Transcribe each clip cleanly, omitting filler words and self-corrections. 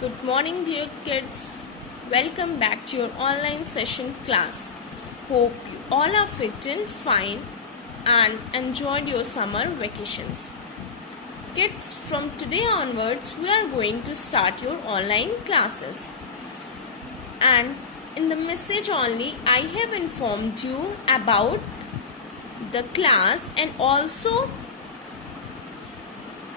Good morning, dear kids. Welcome back to your online session class. Hope you all are fit and fine and enjoyed your summer vacations. Kids, from today onwards, we are going to start your online classes. And in the message only, I have informed you about the class and also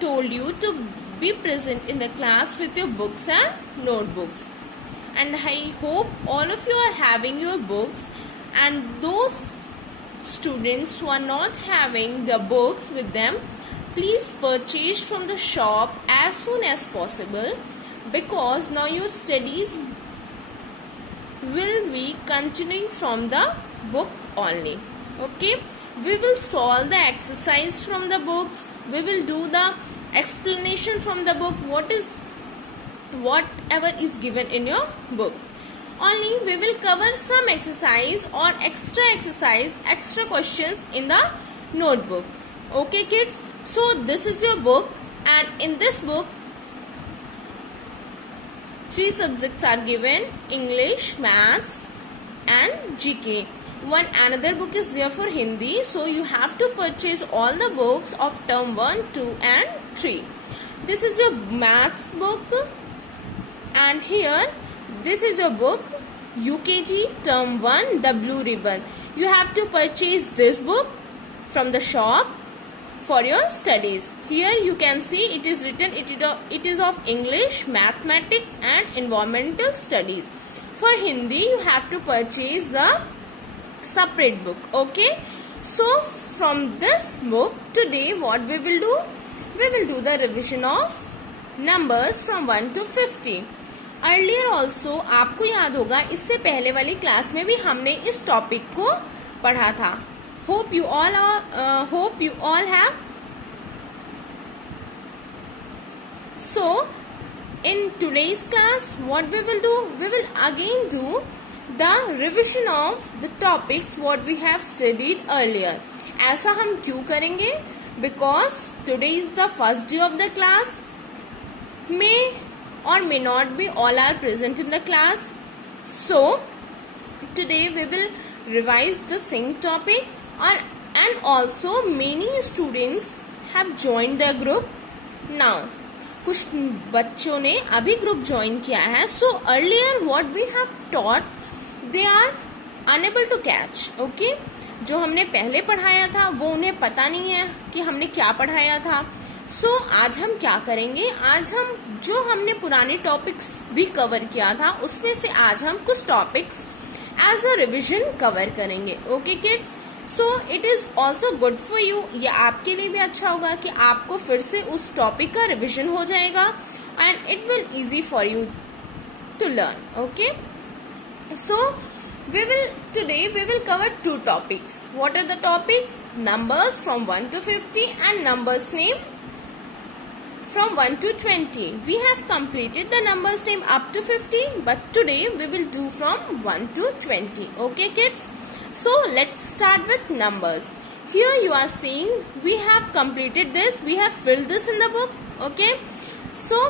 told you to be present in the class with your books and notebooks. And I hope all of you are having your books, and those students who are not having the books with them, please purchase from the shop as soon as possible, because now your studies will be continuing from the book only. Okay, we will solve the exercise from the books, we will do the explanation from the book, whatever is given in your book. Only we will cover some exercise or extra questions in the notebook. Okay kids, so this is your book, and in this book 3 subjects are given: English, Maths and GK. One another book is there for Hindi, so you have to purchase all the books of term 1, 2 and 3. This is your Maths book, and here this is your book UKG term 1, the blue ribbon. You have to purchase this book from the shop for your studies. Here you can see it is written, it is of English, Mathematics and Environmental Studies. For Hindi you have to purchase the separate book. Okay, so from this book today what we will do? We will do the revision of numbers from 1 to 50. Earlier also आपको याद होगा, इससे पहले वाली class में भी हमने इस टॉपिक को पढ़ा था. Hope you all have. So in today's class what we will do? We will again do the revision of the topics what we have studied earlier. ऐसा हम क्यों करेंगे? Because today is the first day of the class. May or may not be all are present in the class. So today we will revise the same topic, and also many students have joined the group now. कुछ बच्चों ने अभी group join किया है. So earlier what we have taught they are unable to catch. Okay, जो हमने पहले पढ़ाया था वो उन्हें पता नहीं है कि हमने क्या पढ़ाया था. So आज हम क्या करेंगे? आज हम जो हमने पुराने टॉपिक्स भी कवर किया था उसमें से आज हम कुछ topics as a revision cover करेंगे. Okay kids, so it is also good for you. ये आपके लिए भी अच्छा होगा कि आपको फिर से उस टॉपिक का रिविजन हो जाएगा, and it will easy for you to learn. Okay, so today we will cover 2 topics. What are the topics? Numbers from 1 to 50 and numbers name from 1 to 20. We have completed the numbers name up to 50, but today we will do from 1 to 20. Okay kids, so let's start with numbers. Here you are seeing we have completed this, we have filled this in the book. Okay, so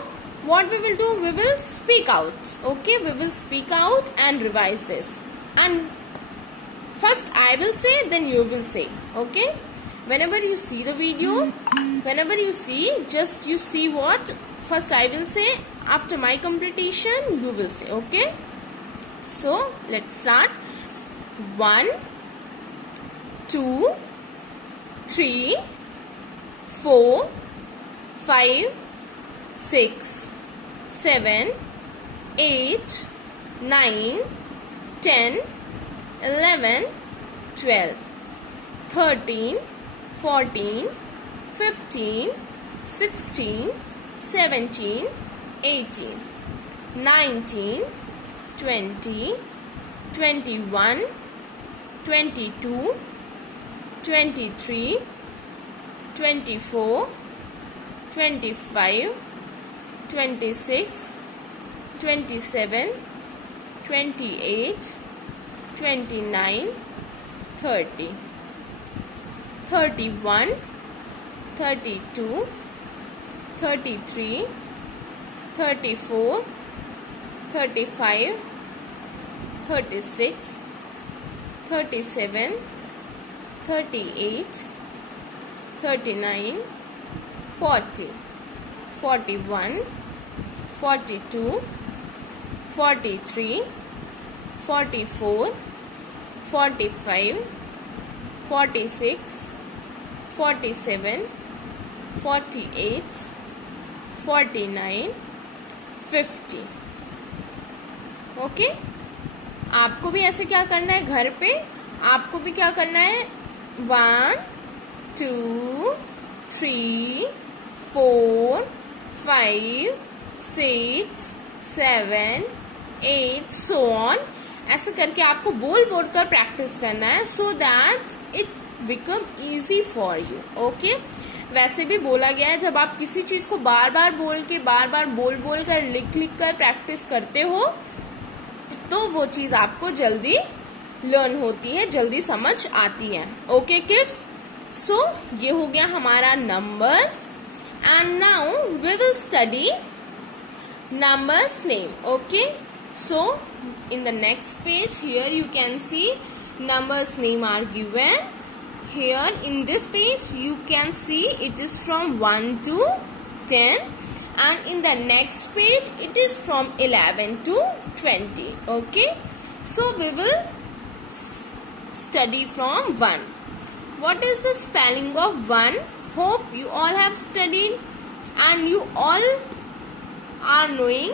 what we will do? We will speak out. Okay, we will speak out and revise this. And first I will say, then you will say. Okay, whenever you see the video, whenever you see, just you see what first I will say, after my completion you will say. Okay, so let's start. 1 2 3 4 5 6 7 8 9 10 11 12 13 14 15 16 17 18 19 20 21 22 23 24 25 26 27 28 29 30 31 32 33 34 35, 36, 37, 38, 39, 40, 41, 42, 43, 44, 45, 46, 47, 48, 49, 50. Okay, आपको भी ऐसे क्या करना है घर पे, आपको भी क्या करना है 1, 2, 3, 4, 5, 6, 7, 8 so on. ऐसे करके आपको बोल बोल कर प्रैक्टिस करना है so that it become easy for you. Okay, वैसे भी बोला गया है जब आप किसी चीज को बार बार बोल के बार बार बोल कर लिख कर प्रैक्टिस करते हो तो वो चीज आपको जल्दी लर्न होती है, जल्दी समझ आती है. ओके किड्स, सो ये हो गया हमारा numbers. And now we will study numbers name. Okay, so in the next page here you can see numbers name are given. Here in this page you can see it is from 1 to 10 and in the next page it is from 11 to 20. Okay, so we will study from 1. What is the spelling of 1? Hope you all have studied and you all are knowing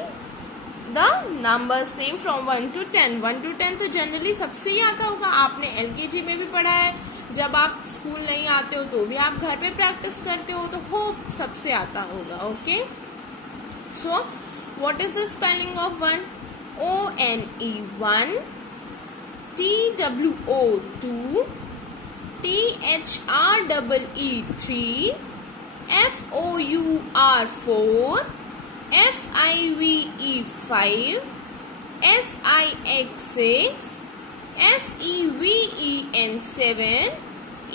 the numbers name from 1 to 10. 1 to 10 तो generally सबसे ही आता होगा, आपने LKG में भी पढ़ा है. जब आप स्कूल नहीं आते हो तो भी आप घर पे प्रैक्टिस करते हो तो होप सबसे आता होगा. Okay, so what is the spelling of 1? ONE 1, TWO 2, THREE 3, FOUR 4, FIVE 5, SIX 6, SEVEN 7,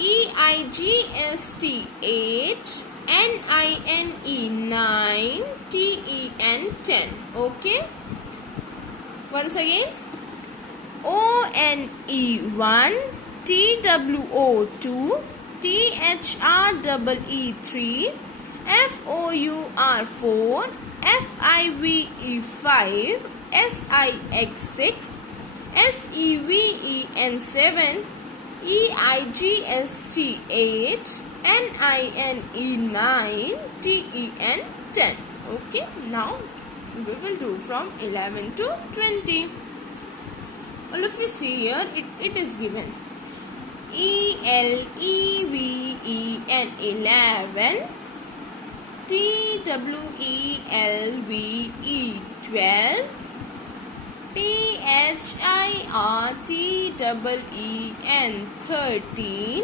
EIGST 8, NINE 9, TEN 10. Okay, once again, ONE 1, TWO 2, THREE 3, FOUR 4, FIVE 5, SIX 6, SEVEN 7, EIGST 8, NINE 9, TEN 10. Okay, now we will do from 11 to 20. All of you see here, it is given ELEVEN 11, TWELVE 12, THIRTEEN 13,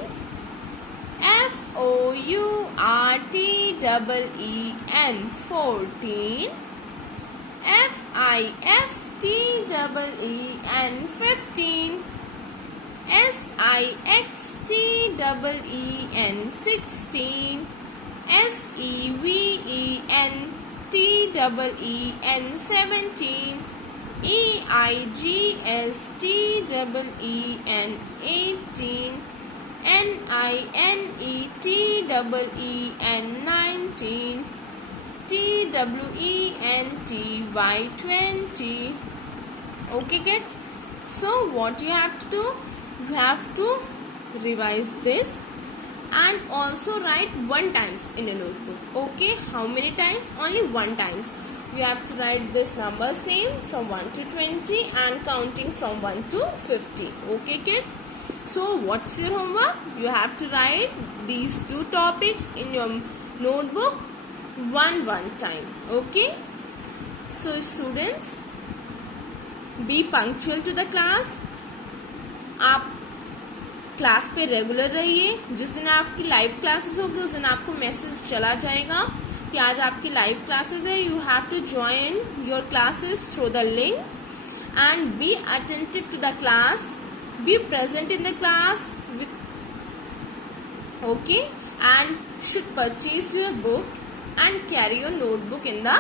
FOURTEEN 14, FIFTEEN 15, SIXTEEN 16, SEVENTEEN 17, EIGSTEEN 18, NINETEEN 19, TWENTY 20. Okay kids, so what you have to do, you have to revise this and also write 1 times in a notebook. Okay, how many times? Only 1 times. You have to write this numbers name from 1 to 20 and counting from 1 to 50. Okay kid, so what's your homework? You have to write these 2 topics in your notebook one time. Okay, so students, be punctual to the class. आप class पे regular रहिए. जिस दिन आपकी live classes होगी उस दिन आपको मैसेज चला जाएगा कि आज आपकी लाइव क्लासेस है. You have to join your classes through the link and be attentive to the class, be present in the class with okay and should purchase your book and carry your notebook in the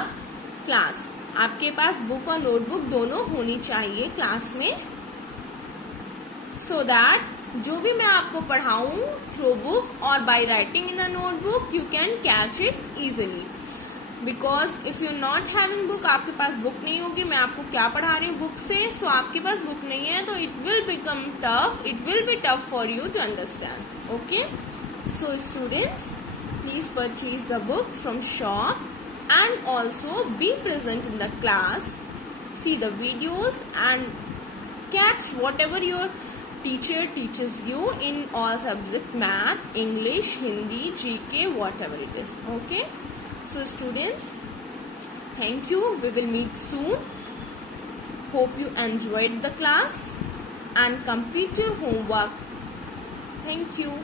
class. आपके पास book और notebook दोनों होनी चाहिए class में, so that जो भी मैं आपको पढ़ाऊँ थ्रू बुक और by writing in a notebook you can catch it easily. Because if you not having book, आपके पास बुक नहीं होगी, मैं आपको क्या पढ़ा रही हूँ बुक से, सो आपके पास बुक नहीं है तो it will become tough, it will be tough for you to understand. Okay, so students, please purchase the book from shop and also be present in the class, see the videos and catch whatever your teacher teaches you in all subject, math, English, Hindi, GK, whatever it is. Okay, so students, thank you, we will meet soon. Hope you enjoyed the class and complete your homework. Thank you.